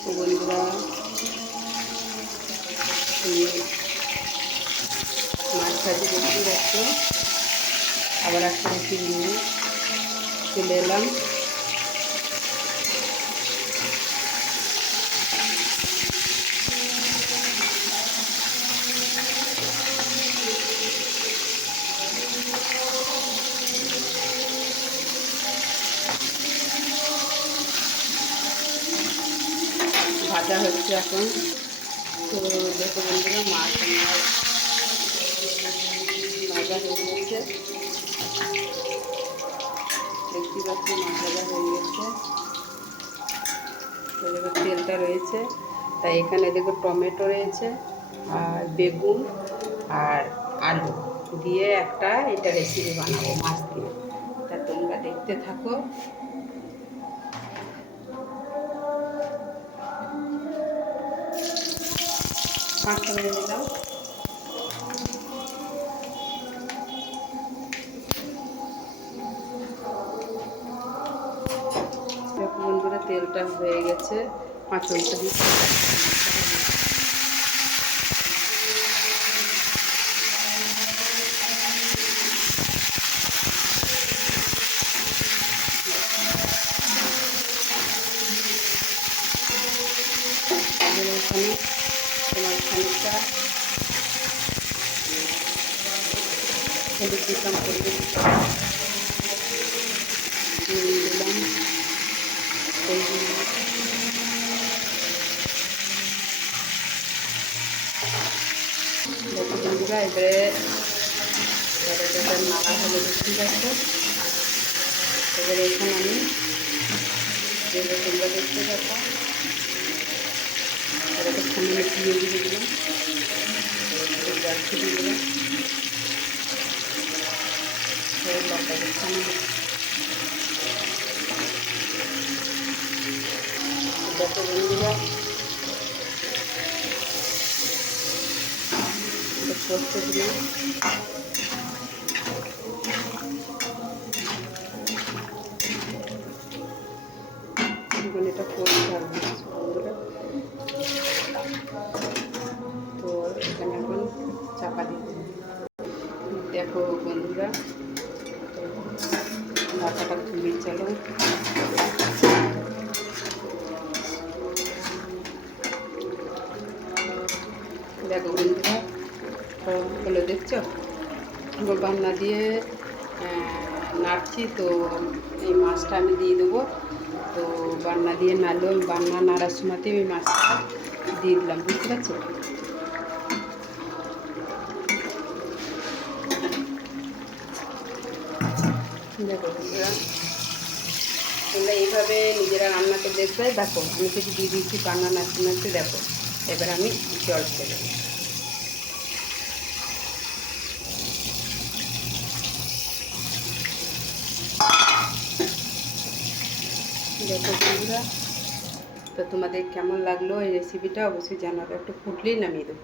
তো বন্ধুরা মাছ ভাজি করতে যাচ্ছ, আবার একটা রেসিপি নিয়ে চলে এলাম। ভাজা হচ্ছে এখন। তো দেখো বন্ধুরা, মাছ আমার ভাজা হয়ে গেছে, দেখতে পাচ্ছি মাছ ভাজা হয়ে গেছে। তো দেখো তেলটা রয়েছে, তাই এখানে দেখো টমেটো রয়েছে আর বেগুন আর আলু দিয়ে একটা এটা রেসিপি বানাবো মাছ দিয়ে। তা তোমরা দেখতে থাকো। মাছটা ভেজে নিলাম। বন্ধুরা তেলটা হয়ে গেছে, আঁচলটা দিচ্ছি। এখানে তোমার খানিকটা হলুদ দিলাম, দিলাম দেখো বন্ধুরা, এবারে নাড়া হলে ঠিক আছে। এবারে এখানে আমি যেগুলো তোমরা দেখতে পাবো এটাকে সামনে দিয়ে দিলাম, যাচ্ছি দিয়ে দিলাম। লঙ্কাকে সামনে দেখো বন্ধুরা, পোস্ত দিলাম। এখন এটা করতে হবে বন্ধুরা। তো এখানে এখন চাপা দিয়ে দেবো। দেখো বন্ধুরা, ঢাকাটা খুলে চলো। দেখো বন্ধুরা, হলো দেখছো, বান্না দিয়ে নাড়ছি। তো এই মাছটা আমি দিয়ে দেবো। তো বান্না দিয়ে নাড়লো, বান্না নাড়ার সময়তে ওই মাছটা দিয়ে দিলাম, বুঝতে পারছো। দেখো বন্ধুরা, তোমরা এইভাবে নিজেরা রান্নাতে দেখবে। দেখো আমি কিছু দিয়ে দিচ্ছি বান্না নাড়তে নাড়তে। দেখো এবার আমি জল ছেড়ে দেবো। দেখো বন্ধুরা, তো তোমাদের কেমন লাগলো এই রেসিপিটা অবশ্যই জানাবে। একটু ফুটলেই নামিয়ে দেবো।